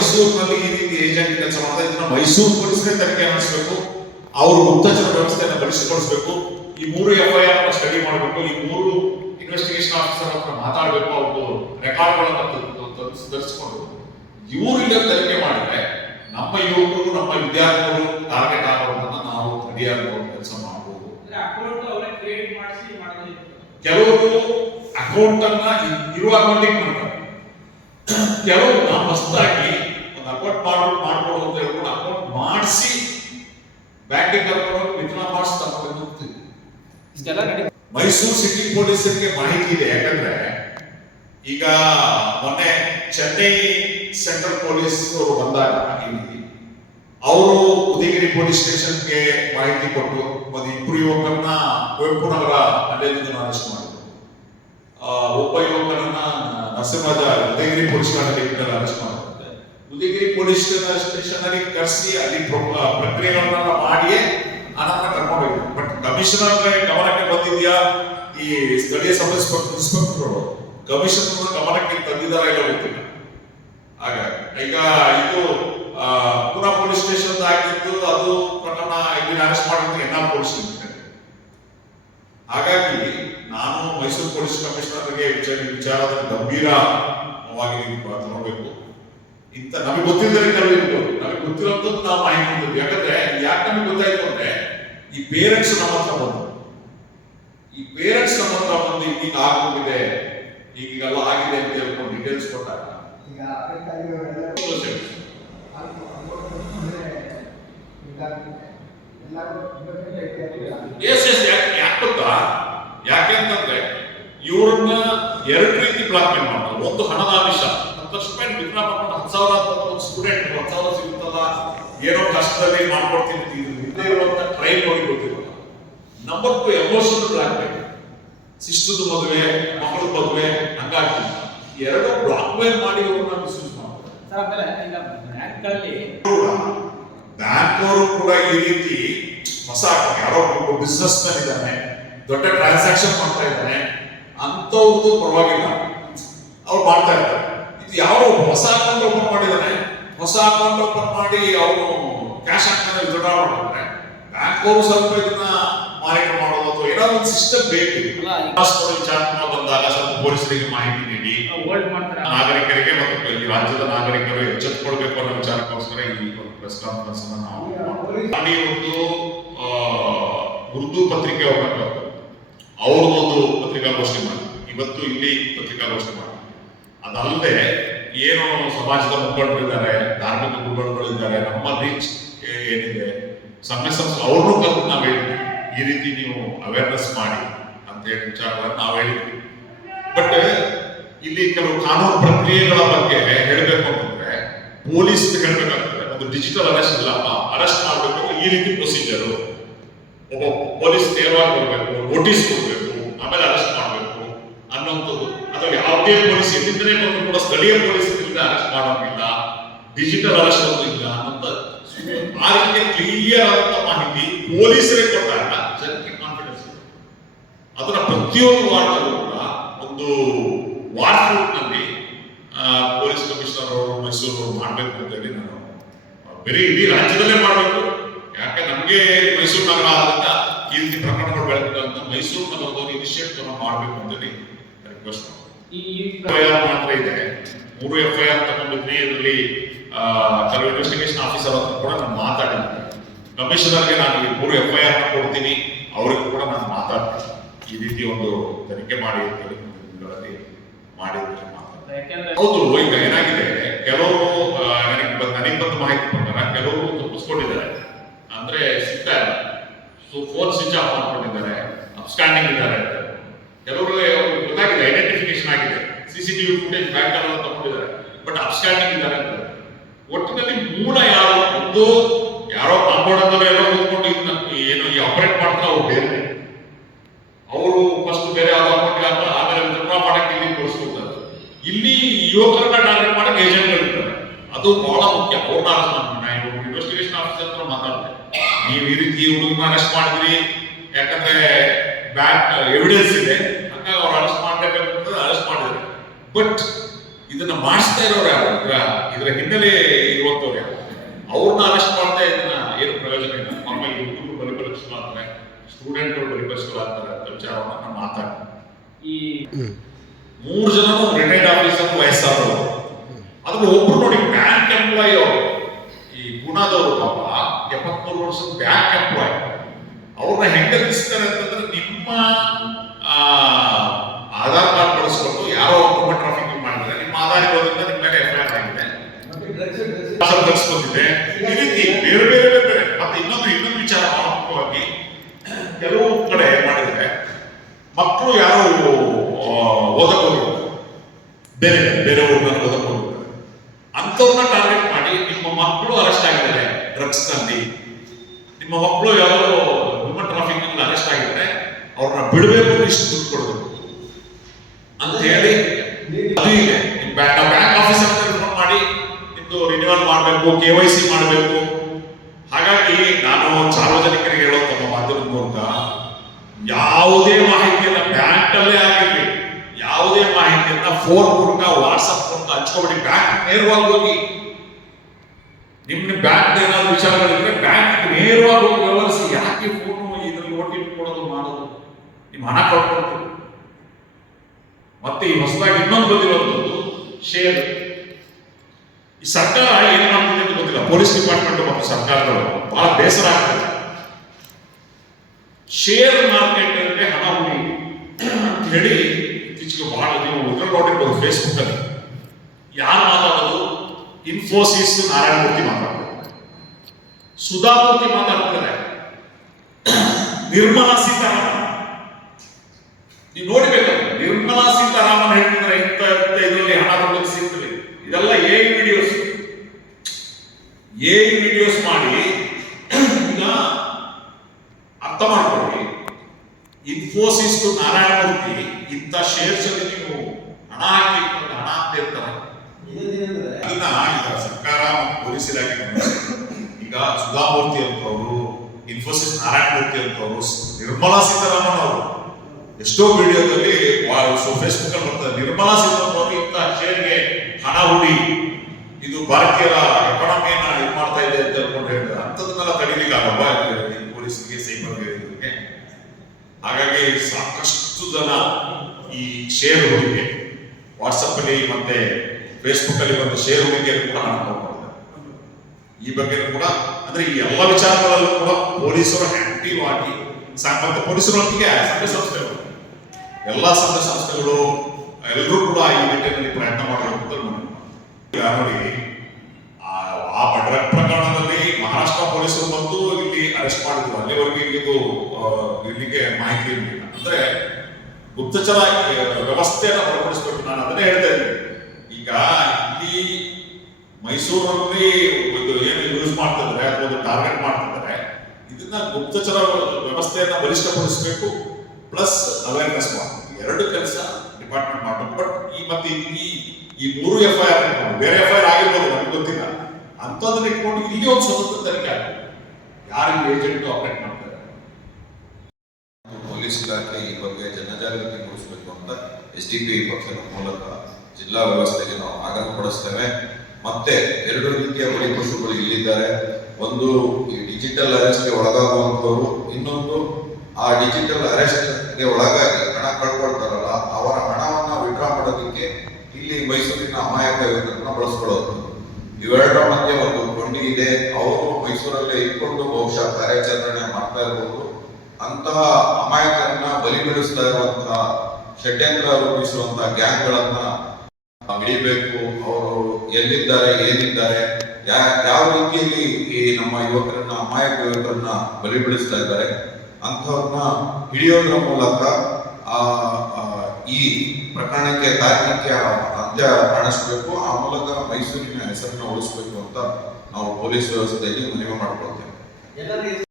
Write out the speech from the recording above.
ಮೈಸೂರಿನಲ್ಲಿ ಈ ರೀತಿ ಏಜೆಂಟ್ ಕೆಲಸ ಮಾಡ್ತಾ ಇದನ್ನ ಮೈಸೂರು ಪೊಲೀಸರೇ ತನಿಖೆ ನಡೆಸಬೇಕು. ಅವರು ಗುಪ್ತಚರ ವ್ಯವಸ್ಥೆಯನ್ನು ಬಲಿಷ್ಠಗೊಳಿಸಬೇಕು. ಈ 3 FIR ಸ್ಟಡಿ ಮಾಡಬೇಕು. ಈ 3 ಇನ್ವೆಸ್ಟಿಗೇಷನ್ ಆಫೀಸರ್ ಹತ್ರ ಮಾತಾಡಬೇಕು. ಅವ್ರದ್ದು ರೆಕಾರ್ಡ್ಗಳನ್ನು ತರಿಸಿಕೊಂಡು ಇವರಿಂದ ತನಿಖೆ ಮಾಡಿದ್ರೆ ನಮ್ಮ ಯುವಕರು ನಮ್ಮ ವಿದ್ಯಾರ್ಥಿಗಳು ಟಾರ್ಗೆಟ್ ಆಗೋದನ್ನ ನಾವು ತಡೆಯಲು ಕೆಲಸ ಮಾಡಬಹುದು. ಕೆಲವರು ಅಕೌಂಟ್ ಅನ್ನ ಇರುವ ಅಕೌಂಟಿಗೆ ಮಾಡ್ತಾರೆ. ಕೆಲವರು ನಾವು ಹೊಸದಾಗಿ ಒಂದು ಅಕೌಂಟ್ ಮಾಡ್ಕೊಡು ಅಂತ ಹೇಳ್ಕೊಂಡು ಅಕೌಂಟ್ ಮಾಡಿಸಿ ಬ್ಯಾಂಕಿಗೆ ಕರ್ಕೊಂಡು ವಿತ್ಡ್ರಾ ಮಾಡಿಸಿ ತಗೊಂಡು ಹೋಗ್ತೀವಿ. ಮೈಸೂರು ಸಿಟಿ ಪೊಲೀಸರಿಗೆ ಮಾಹಿತಿ ಇದೆ. ಯಾಕಂದ್ರೆ ಈಗ ಮೊನ್ನೆ ಚೆನ್ನೈ ಸೆಂಟ್ರಲ್ ಪೊಲೀಸ್ ಅವರು ಬಂದಾಗ ಅವರು ಉದಯಗಿರಿ ಪೊಲೀಸ್ ಸ್ಟೇಷನ್ಗೆ ಮಾಹಿತಿ ಕೊಟ್ಟು ಒಂದು 2 ಯುವಕರನ್ನ ಕುವೆಂಪು ನಗರ ಅಲ್ಲಿಂದ ಅರೆಸ್ಟ್ ಮಾಡಿದ್ರು. ಒಬ್ಬ ಯುವಕರನ್ನ ನರಸಿಂಹರಾಜ ಉದಯಗಿರಿ ಪೊಲೀಸ್ ಠಾಣೆಯಲ್ಲಿ ಅರೆಸ್ಟ್ ಮಾಡಿರುತ್ತೆ. ಉದಯಗಿರಿ ಪೊಲೀಸ್ ಸ್ಟೇಷನ್ ಅಲ್ಲಿ ಕರೆಸಿ ಅಲ್ಲಿ ಪ್ರಕ್ರಿಯೆಗಳನ್ನ ಮಾಡಿಯೇ ಅನಂತರ ಕರ್ಕೊಂಡು ಹೋಗಿದ್ರು. ಬಟ್ ಕಮಿಷನರ್ ಗಮನಕ್ಕೆ ಬಂದಿದ್ಯಾ ಈ ಸ್ಥಳೀಯ ಸಬ್ ಇನ್ಸ್ಪೆಕ್ಟರ್ ಕಮಿಷನರ್ ಗಮನಕ್ಕೆ ತಂದಿದ್ದಾರ ಇಲ್ಲ ಗೊತ್ತಿಲ್ಲ. ಹಾಗಾಗಿ ಈಗ ಇದು ಪುನಾ ಪೊಲೀಸ್ ಸ್ಟೇಷನ್ ಆಗಿದ್ದು ಅದು ಪ್ರಕರಣ ಇಲ್ಲಿ ಅರೆಸ್ಟ್ ಮಾಡಿದ್ದು ಎನ್ಆರ್ ಪೊಲೀಸ್ ಸ್ಟೇಷನ್. ಹಾಗಾಗಿ ನಾನು ಮೈಸೂರು ಪೊಲೀಸ್ ಕಮಿಷನರ್ಗೆ ವಿಚಾರದಲ್ಲಿ ಗಂಭೀರವಾಗಿ ತಗೊಳ್ಬೇಕು. ಇಂತ ನಮಗೆ ಗೊತ್ತಿಲ್ಲದೆ ಕೆಲವಿರ್ಬೋದು, ನಮಗೆ ಗೊತ್ತಿರೋದು ನಾವು ಮಾಹಿತಿ ಕೊಡ್ತೀವಿ. ಯಾಕಂದ್ರೆ ಯಾಕೆ ನಮಗೆ ಗೊತ್ತಾಯ್ತು ಅಂದ್ರೆ ಈ ಪೇರೆಂಟ್ಸ್ ನಮ್ಮ ಹತ್ರ ಬಂದು ಈಗ ಆಗೋಗಿದೆ, ಈಗೆಲ್ಲ ಆಗಿದೆ ಅಂತ ಹೇಳ್ಕೊಂಡು ಡೀಟೇಲ್ಸ್ ಕೊಟ್ಟಾಗ ಯಾಕೆ ಗೊತ್ತಾ? ಯಾಕೆಂತಂದ್ರೆ ಇವ್ರನ್ನ 2 ರೀತಿ ಬ್ಲಾಕ್ ಮೇಲ್ ಮಾಡ್ತಾರೆ. ಒಂದು ಹಣದ ಆಮಿಷ, 10 ಲಕ್ಷ ರೂಪಾಯಿ ವಿತ್ಡ್ರಾ ಮಾಡ್ಕೊಂಡು 10,000 ಸ್ಟೂಡೆಂಟ್ 10,000 ಸಿಗುತ್ತಲ್ಲ, ಏನೋ ಕಷ್ಟದಲ್ಲಿ ಮಾಡ್ಕೊಡ್ತೀನಿ ಹಿಂದೆ ಇರುವಂತ ಟ್ರೈನ್ ನೋಡಿ ಗೊತ್ತಿರಲ್ಲ. ನಂಬರ್ 2 ಎಮೋಷನಲ್ ಬ್ಲಾಕ್ ಮೇಲ್, ಸಿಸ್ಟರ್ದು ಮದುವೆ, ಮಕ್ಕಳ ಮದುವೆ ಹಂಗಾಗಿ 2 ಬ್ಲಾಕ್ ಮೇಲ್ ಮಾಡಿ ಅವ್ರನ್ನ ಮಿಸ್ಯೂಸ್ ಮಾಡ್ತಾರೆ. ಬ್ಯಾಂಕ್ ಅವರು ಕೂಡ ಈ ರೀತಿ ಹೊಸ ಯಾರೋ ಒಬ್ಬ ಬಿಸ್ನೆಸ್ ಮ್ಯಾನ್ ಇದ್ದಾನೆ, ದೊಡ್ಡ ಟ್ರಾನ್ಸಾಕ್ಷನ್ ಮಾಡ್ತಾ ಇದ್ದಾನೆ ಅಂತವ್ರದ್ದು ಪರವಾಗಿಲ್ಲ, ಅವ್ರು ಮಾಡ್ತಾ ಇರ್ತಾರೆ. ಇದು ಯಾರೋ ಹೊಸ ಅಕೌಂಟ್ ಓಪನ್ ಮಾಡಿದಾನೆ, ಹೊಸ ಅಕೌಂಟ್ ಓಪನ್ ಮಾಡಿ ಅವನು ಕ್ಯಾಶ್ ಹಾಕ್ತಾನೆ ವಿತ್ಡ್ರಾ ಮಾಡಿದ್ರೆ ಬ್ಯಾಂಕ್ ಅವರು ಸ್ವಲ್ಪ ಇದನ್ನ ಮಾನಿಟರ್ ಮಾಡೋದು ಅಥವಾ ಏನಾದ್ರು ಒಂದು ಸಿಸ್ಟಮ್ ಬೇಕು. ವಿಚಾರ ಬಂದಾಗ ಸ್ವಲ್ಪ ಪೊಲೀಸರಿಗೆ ಮಾಹಿತಿ ನೀಡಿ ನಾಗರಿಕರಿಗೆ ಮತ್ತು ಈ ರಾಜ್ಯದ ನಾಗರಿಕರು ಎಚ್ಚೆತ್ತುಕೊಳ್ಬೇಕು ಅನ್ನೋ ವಿಚಾರಕ್ಕೋಸ್ಕರ ಈ ಒಂದು ಪ್ರೆಸ್ ಕಾನ್ಫರೆನ್ಸ್ ನಾವು ಒಂದು ಉರ್ದು ಪತ್ರಿಕೆ ಅವ್ರದ್ದೊಂದು ಪತ್ರಿಕಾಗೋಷ್ಠಿ ಮಾಡಿ ಇವತ್ತು ಇಲ್ಲಿ ಪತ್ರಿಕಾಗೋಷ್ಠಿ ಮಾಡಿ. ಅದಲ್ಲದೆ ಏನು ಸಮಾಜದ ಮುಖಂಡರಿದ್ದಾರೆ, ಧಾರ್ಮಿಕ ಮುಖಂಡಗಳಿದ್ದಾರೆ, ನಮ್ಮ ರೀಚ್ ಏನಿದೆ ಸಂಘ ಸಂಸ್ಥೆ ಅವ್ರನ್ನೂ ಕರೆದು ನಾವು ಹೇಳಿದ್ವಿ ಈ ರೀತಿ ನೀವು ಅವೇರ್ನೆಸ್ ಮಾಡಿ ಅಂತ ಹೇಳಿ ವಿಚಾರಗಳನ್ನು ನಾವು ಹೇಳಿದ್ವಿ. ಬಟ್ ಇಲ್ಲಿ ಕೆಲವು ಕಾನೂನು ಪ್ರಕ್ರಿಯೆಗಳ ಬಗ್ಗೆ ಹೇಳಬೇಕು ಅಂತಂದ್ರೆ ಪೊಲೀಸ್ ಹೇಳ್ಬೇಕಾಗ್ತದೆ. ಒಂದು ಡಿಜಿಟಲ್ ಅರೆಸ್ಟ್ ಇಲ್ಲ, ಅರೆಸ್ಟ್ ಮಾಡಬೇಕು ಈ ರೀತಿ ಪ್ರೊಸೀಜರು. ಒಬ್ಬ ಪೊಲೀಸ್ ನೇರವಾಗಿ ಬರಬೇಕು, ನೋಟಿಸ್ ಕೊಡಬೇಕು, ಆಮೇಲೆ ಅರೆಸ್ಟ್ ಮಾಡಬೇಕು ಅನ್ನೋಂಥದ್ದು. ಅಥವಾ ಯಾವುದೇ ಪೊಲೀಸ್ ಎಲ್ಲಿಂದಲೇ ಬಂದು ಕೂಡ ಸ್ಥಳೀಯ ಪೊಲೀಸ್ ಅರೆಸ್ಟ್ ಮಾಡೋಂಗಿಲ್ಲ, ಡಿಜಿಟಲ್ ಅರೆಸ್ಟ್ ಒಂದು ಇಲ್ಲ ಅನ್ನೋಂಥದ್ದು. ಆ ರೀತಿಯ ಕ್ಲಿಯರ್ ಆದಂತ ಮಾಹಿತಿ ಪೊಲೀಸರೇ ಕೊಟ್ಟಾಗ ಜನಕ್ಕೆ ಕಾನ್ಫಿಡೆನ್ಸ್. ಅದನ್ನ ಪ್ರತಿಯೊಂದು ವಾರ್ಡ್ನಲ್ಲೂ ಕೂಡ ಒಂದು ವಾರ್ಡ್ ರೂಟ್ ನಲ್ಲಿ ಪೊಲೀಸ್ ಕಮಿಷನರ್ ಅವರು ಮೈಸೂರು ಮಾಡಬೇಕು ಅಂತ ಹೇಳಿ ನಾನು ಬರೀ ಇಡೀ ರಾಜ್ಯದಲ್ಲೇ ಮಾಡಬೇಕು. ಯಾಕೆ ನಮಗೆ ಮೈಸೂರು ನಗರ ಆದ್ರಿಂದ ಈ ರೀತಿ ಪ್ರಕರಣಗಳು ಬೆಳೆದಿದೆ ಅಂತ ಮೈಸೂರು ನಗರದವರು ಇನಿಷಿಯೇಟಿವ್ ಮಾಡಬೇಕು ಅಂತ ಹೇಳಿ ರಿಕ್ವೆಸ್ಟ್ FIR ಮಾತ್ರ ಇದೆ. 3 FIR ತಗೊಂಡಿದ್ವಿ. ಇದರಲ್ಲಿ ಕೆಲವು ಇನ್ವೆಸ್ಟಿಗೇಷನ್ ಆಫೀಸರ್ ಹತ್ರ ಕೂಡ ನಾನು ಮಾತಾಡಿದ್ದೆ. ಕಮಿಷನರ್ಗೆ ನಾನು ಈ 3 FIR ಕೊಡ್ತೀನಿ, ಅವರಿಗೂ ಕೂಡ ನಾನು ಮಾತಾಡ್ತೀನಿ ಈ ರೀತಿ ಒಂದು ತನಿಖೆ ಮಾಡಿ ಅಂತ ಹೇಳಿ ಮಾಡಿದ್ರೆ ಹೌದು. ಈಗ ಏನಾಗಿದೆ, ಕೆಲವರು ನನಗೆ ಬಂದ ಮಾಹಿತಿ ಪ್ರಕಾರ ಕೆಲವರು ತಪ್ಪಿಸ್ಕೊಂಡಿದ್ದಾರೆ, ಅಂದ್ರೆ ಸಿಗ್ತಾ ಇಲ್ಲ. ಸೊ ಫೋನ್ ಸ್ವಿಚ್ ಆಫ್ ಮಾಡ್ಕೊಂಡಿದ್ದಾರೆ, ಅಬ್ಸ್ಟ್ಯಾಂಡಿಂಗ್ ಇದ್ದಾರೆ. ಕೆಲವರು ಗೊತ್ತಾಗಿದೆ, ಐಡೆಂಟಿಫಿಕೇಶನ್ ಆಗಿದೆ, CCTV ಫುಟೇಜ್ ಬ್ಯಾಂಕ್ ಅನ್ನು ತಗೊಂಡಿದ್ದಾರೆ, ಬಟ್ ಅಬ್ಸ್ಟ್ಯಾಂಡಿಂಗ್ ಇದ್ದಾರೆ ಅಂತ. ಒಟ್ಟಿನಲ್ಲಿ ಮೂಲ ಯಾರು, ಒಂದು ಯಾರೋ ಕಾಂಪೌಂಡ್ ಎಲ್ಲೋ ಕೂತ್ಕೊಂಡು ಏನು ಈ ಆಪರೇಟ್ ಮಾಡ್ತಾರೆ, ಅವ್ರು ಬೇರೆ, ಅವರು ಫಸ್ಟ್ ಬೇರೆ ಅಕೌಂಟ್ ಆಮೇಲೆ ವಿತ್ಡ್ರಾ ಮಾಡಕ್ಕೆ ಇಲ್ಲಿ ತೋರಿಸ್ಕೊಳ್ತಾರೆ. ಇಲ್ಲಿ ಯುವಕರನ್ನ ಟಾರ್ಗೆಟ್ ಮಾಡಕ್ಕೆ ಏಜೆಂಟ್ಗಳು ಇರ್ತಾರೆ. ಅದು ಬಹಳ ಮುಖ್ಯ. ಅವ್ರನ್ನ ಇನ್ವೆಸ್ಟಿಗೇಷನ್ ಆಫೀಸರ್ ಹತ್ರ ಮಾತಾಡ್ತಾರೆ, ನೀವು ಈ ರೀತಿ ಹುಡುಗನ ಅರೆಸ್ಟ್ ಮಾಡಿದ್ರಿ, ಯಾಕಂದ್ರೆ ಬ್ಯಾಂಕ್ ಎವಿಡೆನ್ಸ್ ಇದೆ, ಹಂಗಾಗಿ ಅವ್ರು ಅರೆಸ್ಟ್ ಮಾಡಲೇಬೇಕು ಅಂತ ಅರೆಸ್ಟ್ ಮಾಡಿದ್ರು. ಬಟ್ ಇದನ್ನ ಮಾಡಿಸ್ತಾ ಇರೋರು ಯಾರು, ಇದರ ಹಿನ್ನೆಲೆ ಇರುವಂತವ್ರು ಯಾರು, ಅವ್ರನ್ನ ಅರೆಸ್ಟ್ ಮಾಡ್ತಾ ಇದನ್ನ ಏನು ಪ್ರಯೋಜನ ಇಲ್ಲ. ಆಮೇಲೆ ಯೂಟ್ಯೂಬ್ ಬಲಿಪರೀಕ್ಷೆಗಳಾಗ್ತಾರೆ, ಸ್ಟೂಡೆಂಟ್ಗಳು ಬಲಿಪರೀಕ್ಷೆಗಳಾಗ್ತಾರೆ ಅಂತ ವಿಚಾರವನ್ನ ನಾನು ಮಾತಾಡ್ತೀನಿ. ಈ 3 ಜನನು ರಿಟೈರ್ಡ್ ಆಫೀಸರ್, ವಯಸ್ಸಾದವರು. ಅದ್ರ ಒಬ್ರು ನೋಡಿ ಬ್ಯಾಂಕ್ ಎಂಪ್ಲಾಯಿ ಅವರು, ಈ ಗುಣದವರು ಪಾಪ 73 ವರ್ಷದ ಬ್ಯಾಂಕ್ ಎಂಪ್ಲಾಯಿ. ಅವ್ರನ್ನ ಹೆಂಗೆ ತಿಳಿಸ್ತಾರೆ ಅಂತಂದ್ರೆ, ನಿಮ್ಮ ಆಧಾರ್ ಕಾರ್ಡ್ ಬಳಸ್ಕೊಂಡು ಯಾರೋ ಒಬ್ಬ ಟ್ರಾಫಿಕ್ ಮಾಡಿದ್ರೆ ನಿಮ್ಮ ಆಧಾರ್ ಇರೋದ್ರಿಂದ ನಿಮ್ಮ ಮೇಲೆ ಎಫ್ಐಆರ್ ಆಗಿದೆ, ಬಂದಿದೆ. ಈ ರೀತಿ ಬೇರೆ ಬೇರೆ ಬೇರೆ ಬೇರೆ. ಮತ್ತೆ ಇನ್ನೊಂದು ವಿಚಾರ ಪ್ರಮುಖವಾಗಿ, ಕೆಲವು ಕಡೆ ಮಾಡಿದ್ರೆ ಮಕ್ಕಳು ಯಾರೋ ಓದಬಹುದು, ಬೇರೆ ಊರಿನಲ್ಲಿ ಓದಬಹುದು, ಅಂಥವ್ರನ್ನ ಟಾರ್ಗೆಟ್ ಮಾಡಿ ನಿಮ್ಮ ಮಕ್ಕಳು ಅರೆಸ್ಟ್ ಆಗಿದ್ದಾರೆ ಡ್ರಗ್ಸ್ ನಲ್ಲಿ, ನಿಮ್ಮ ಮಕ್ಕಳು ಯಾರೋ ಹ್ಯೂಮನ್ ಟ್ರಾಫಿಕ್ ನಲ್ಲಿ ಅರೆಸ್ಟ್ ಆಗಿದ್ದಾರೆ, ಅವ್ರನ್ನ ಬಿಡಬೇಕು, ಇಷ್ಟು ದುಡ್ಡು ಕೊಡಬೇಕು ಅಂತ ಹೇಳಿ ಅದು ಇದೆ. ಬ್ಯಾಂಕ್ ಆಫೀಸರ್ ಫೋನ್ ಮಾಡಿ ನಿಮ್ದು ರಿನ್ಯೂವಲ್ ಮಾಡಬೇಕು, KYC ಮಾಡಬೇಕು. ಹಾಗಾಗಿ ನಾನು ಸಾರ್ವಜನಿಕರಿಗೆ ಹೇಳೋ ತಮ್ಮ ಮಾಧ್ಯಮದ ಮೂಲಕ, ಯಾವುದೇ ಮಾಹಿತಿಯನ್ನ ಬ್ಯಾಂಕ್ ಅಲ್ಲೇ ಆಗಿರ್ಲಿ, ಯಾವುದೇ ಮಾಹಿತಿಯನ್ನ ಫೋನ್ ಮೂಲಕ, ವಾಟ್ಸ್ಆಪ್ ಮೂಲಕ ಹಂಚ್ಕೊಬೇಡಿ. ಬ್ಯಾಂಕ್ ನೇರವಾಗಿ ಹೋಗಿ, ನಿಮ್ಮ ಬ್ಯಾಂಕ್ ಏನಾದ್ರು ವಿಚಾರಗಳಿದ್ರೆ ಬ್ಯಾಂಕ್ ನೇರವಾಗಿ ಹೋಗಿ ವ್ಯವಹರಿಸಿ. ಯಾಕೆ ಫೋನು ಇದ್ರಲ್ಲಿ OTP ಕೊಡೋದು ಮಾಡೋದು, ನಿಮ್ಮ ಹಣ ಕೊಡ್ಬೋದು. ಮತ್ತೆ ಈ ಹೊಸದಾಗಿ ಇನ್ನೊಂದು ಬಂದಿರುವಂತದ್ದು ಶೇರ್. ಈ ಸರ್ಕಾರ ಏನ್ ಮಾಡ್ತಿದೆ ಅಂತ ಗೊತ್ತಿಲ್ಲ, ಪೊಲೀಸ್ ಡಿಪಾರ್ಟ್ಮೆಂಟ್ ಮತ್ತು ಸರ್ಕಾರಗಳು ಬಹಳ ಬೇಸರ ಆಗ್ತದೆ. ಶೇರ್ ಮಾರ್ಕೆಟ್ ಅಂದ್ರೆ ಹಣ ಹುಡಿ ಅಂತ ಹೇಳಿ ಇತ್ತೀಚೆಗೆ ಬಹಳ, ನೀವು ಉದ್ರಲ್ಲಿ ನೋಡಿರ್ಬೋದು ಫೇಸ್ಬುಕ್ ಅಲ್ಲಿ. ಯಾರು ಮಾತಾಡೋದು? ಇನ್ಫೋಸಿಸ್ ನಾರಾಯಣಮೂರ್ತಿ ಮಾತಾಡ್ತಾರೆ, ಸುಧಾಮೂರ್ತಿ ಮಾತಾಡ್ತಾರೆ, ನಿರ್ಮಲಾ ಸೀತಾರಾಮನ್. ನೀವು ನೋಡ್ಬೇಕು, ನಿರ್ಮಲಾ ಸೀತಾರಾಮನ್ ಹೇಳ್ತಿದ್ರೆ ಇಂಥ ಇದರಲ್ಲಿ ಹಣ ಬರಲಿಕ್ಕೆ ಸಿಗ್ತದೆ. ಇದೆಲ್ಲ AI ವಿಡಿಯೋಸ್ ಮಾಡಿ. ಈಗ ಅರ್ಥ ಮಾಡ್ಕೊಳ್ಳಿ, ಇನ್ಫೋಸಿಸ್ ನಾರಾಯಣಮೂರ್ತಿ ಇಂಥ ಶೇರ್ಸ್ ಅಲ್ಲಿ ನೀವು ಹಣ ಹಾಕಿ ಹಣ ಅಂತ ಇರ್ತಾರೆ. ಅದನ್ನ ಈಗ ಸರ್ಕಾರ ಮತ್ತು ಪೊಲೀಸ್ ಇಲಾಖೆ ಈಗ ಸುಧಾಮೂರ್ತಿ ಅಂತವರು, ಇನ್ಫೋಸಿಸ್ ನಾರಾಯಣಮೂರ್ತಿ ಅಂತವರು, ನಿರ್ಮಲಾ ಸೀತಾರಾಮನ್ ಅವರು ಎಷ್ಟೋ ವಿಡಿಯೋದಲ್ಲಿ ಫೇಸ್ಬುಕ್ ಅಲ್ಲಿ ಬರ್ತದೆ, ನಿರ್ಮಲಾ ಸೀತಾರಾಮನ್ ಅವರು ಇಂಥ ಶೇರ್ಗೆ ಹಣ ಹೂಡಿ ಇದು ಭಾರತೀಯರ ಎಕಾನಮಿಯನ್ನ ಇದು ಮಾಡ್ತಾ ಇದೆ ಅಂತ ಹೇಳ್ಕೊಂಡು ಹೇಳ್ತಾರೆ. ಅಂಥದನ್ನೆಲ್ಲ ತಡೀಲಿಕ್ಕೆ ಆಗಲ್ಲ ಪೊಲೀಸರಿಗೆ, ಸೈಬರ್ಗೆ. ಹಾಗಾಗಿ ಸಾಕಷ್ಟು ಜನ ಈ ಶೇರ್ ಹೂಡಿಕೆ, ವಾಟ್ಸಪ್ ಅಲ್ಲಿ ಮತ್ತೆ ಫೇಸ್ಬುಕ್ ಅಲ್ಲಿ ಬಂದ ಶೇರ್ ಹೂಡಿಕೆಯನ್ನು ಕೂಡ ಹಣ ತಗೊಂಡಿದ್ದಾರೆ. ಈ ಬಗ್ಗೆ ಕೂಡ ಅಂದ್ರೆ ಈ ಎಲ್ಲ ವಿಚಾರಗಳಲ್ಲೂ ಕೂಡ ಪೊಲೀಸರು ಆಕ್ಟಿವ್ ಆಗಿ, ಮತ್ತೆ ಪೊಲೀಸರೊಟ್ಟಿಗೆ ಸಂಘ ಸಂಸ್ಥೆಗಳು, ಎಲ್ಲ ಸಂಘ ಸಂಸ್ಥೆಗಳು ಎಲ್ಲರೂ ಕೂಡ ಈ ನಿಟ್ಟಿನಲ್ಲಿ ಪ್ರಯತ್ನ ಮಾಡಬೇಕು ಅಂತ ನೋಡಿ. ಆ ಡ್ರಗ್ ಪ್ರಕರಣದಲ್ಲಿ ಮಹಾರಾಷ್ಟ್ರ ಪೊಲೀಸರು ಬಂದು ಇಲ್ಲಿ ಅರೆಸ್ಟ್ ಮಾಡಿದ್ರು. ಅಲ್ಲಿವರೆಗೆ ಇಲ್ಲಿಗೆ ಮಾಹಿತಿ ಇರಲಿಲ್ಲ. ಅಂದ್ರೆ ಗುಪ್ತಚರ ವ್ಯವಸ್ಥೆಯನ್ನು ಬಲಪಡಿಸಬೇಕು. ನಾನು ಅದನ್ನೇ ಹೇಳ್ತಾ ಇದ್ದೀನಿ. ಈಗ ಇಲ್ಲಿ ಮೈಸೂರಲ್ಲಿ ಏನು ಯೂಸ್ ಮಾಡ್ತಿದ್ದಾರೆ ಅಥವಾ ಟಾರ್ಗೆಟ್ ಮಾಡ್ತಿದ್ದಾರೆ, ಇದನ್ನ ಗುಪ್ತಚರ ವ್ಯವಸ್ಥೆಯನ್ನ ಬಲಿಷ್ಠಪಡಿಸಬೇಕು, ಪ್ಲಸ್ ಅವೇರ್ನೆಸ್ ಮಾಡಬೇಕು. ಎರಡು ಕೆಲಸ ಡಿಪಾರ್ಟ್ಮೆಂಟ್ ಮಾಡಬೇಕು. ಬಟ್ ಮತ್ತೆ ಈ 3 FIR, ಬೇರೆ FIR ಆಗಿರ್ಬೋದು, ನಮ್ಗೆ ಗೊತ್ತಿಲ್ಲ, ಅಂಥದ್ದನ್ನ ಇಟ್ಕೊಂಡು ಇಲ್ಲಿ ಒಂದು ಸ್ವತಂತ್ರ ತನಿಖೆ ಆಗಬೇಕು, ಯಾರು ಏಜೆಂಟ್ ಆಪರೇಟ್ ಮಾಡ್ತಾರೆ. ಪೊಲೀಸ್ ಇಲಾಖೆ ಈ ಬಗ್ಗೆ ಜನಜಾಗೃತಿ ಮೂಡಿಸಬೇಕು ಅಂತ SDP ಪಕ್ಷದ ಮೂಲಕ ಜಿಲ್ಲಾ ವ್ಯವಸ್ಥೆಗೆ ನಾವು ಆಗ್ರಹ ಪಡಿಸ್ತೇವೆ. ಮತ್ತೆ 2 ರೀತಿಯ ಬಲಿಪಶುಗಳು ಇಲ್ಲಿದ್ದಾರೆ. ಒಂದು ಈ ಡಿಜಿಟಲ್ ಅರೆಸ್ಟ್ಗೆ ಒಳಗಾಗುವಂತವರು, ಇನ್ನೊಂದು ಆ ಡಿಜಿಟಲ್ ಅರೆಸ್ಟ್ಗೆ ಒಳಗಾಗಿ ಹಣ ಕಳ್ಕೊಳ್ತಾರಲ್ಲ, ಅವರ ಹಣವನ್ನ ವಿಡ್ರಾ ಮಾಡೋದಕ್ಕೆ ಇಲ್ಲಿ ಮೈಸೂರಿನ ಅಮಾಯಕ ಯುವಕರನ್ನ ಬಳಸ್ಕೊಳ್ಳೋದು. ಇವೆರಡರ ಮಧ್ಯೆ ಒಂದು ಕೊಂಡಿ ಇದೆ. ಅವರು ಮೈಸೂರಲ್ಲೇ ಇಟ್ಕೊಂಡು ಬಹುಶಃ ಕಾರ್ಯಾಚರಣೆ ಮಾಡ್ತಾ ಇರಬಹುದು. ಅಂತಹ ಅಮಾಯಕರನ್ನ ಬಲಿ ಬೀಳಿಸ್ತಾ ಇರುವಂತಹ, ಷಡ್ಯಂತ್ರ ರೂಪಿಸುವಂತಹ ಗ್ಯಾಂಗ್ಗಳನ್ನ ಹಿಡಿಬೇಕು. ಅವರು ಎಲ್ಲಿದ್ದಾರೆ, ಏನಿದ್ದಾರೆ, ಯಾವ ರೀತಿಯಲ್ಲಿ ಈ ನಮ್ಮ ಯುವಕರನ್ನ, ಅಮಾಯಕ ಯುವಕರನ್ನ ಬಲಿ ಬೀಳಿಸ್ತಾ ಇದ್ದಾರೆ ಅಂಥವ್ರನ್ನ ಹಿಡಿಯೋದ್ರ ಮೂಲಕ ಈ ಪ್ರಕರಣಕ್ಕೆ ತಾರ್ಕಿಕ ಅಂತ್ಯ ಕಾಣಿಸ್ಬೇಕು. ಆ ಮೂಲಕ ಮೈಸೂರಿನ ಹೆಸರನ್ನು ಉಳಿಸಬೇಕು ಅಂತ ನಾವು ಪೊಲೀಸ್ ವ್ಯವಸ್ಥೆಯಲ್ಲಿ ಮನವಿ ಮಾಡ್ಕೊಳ್ತೇವೆ.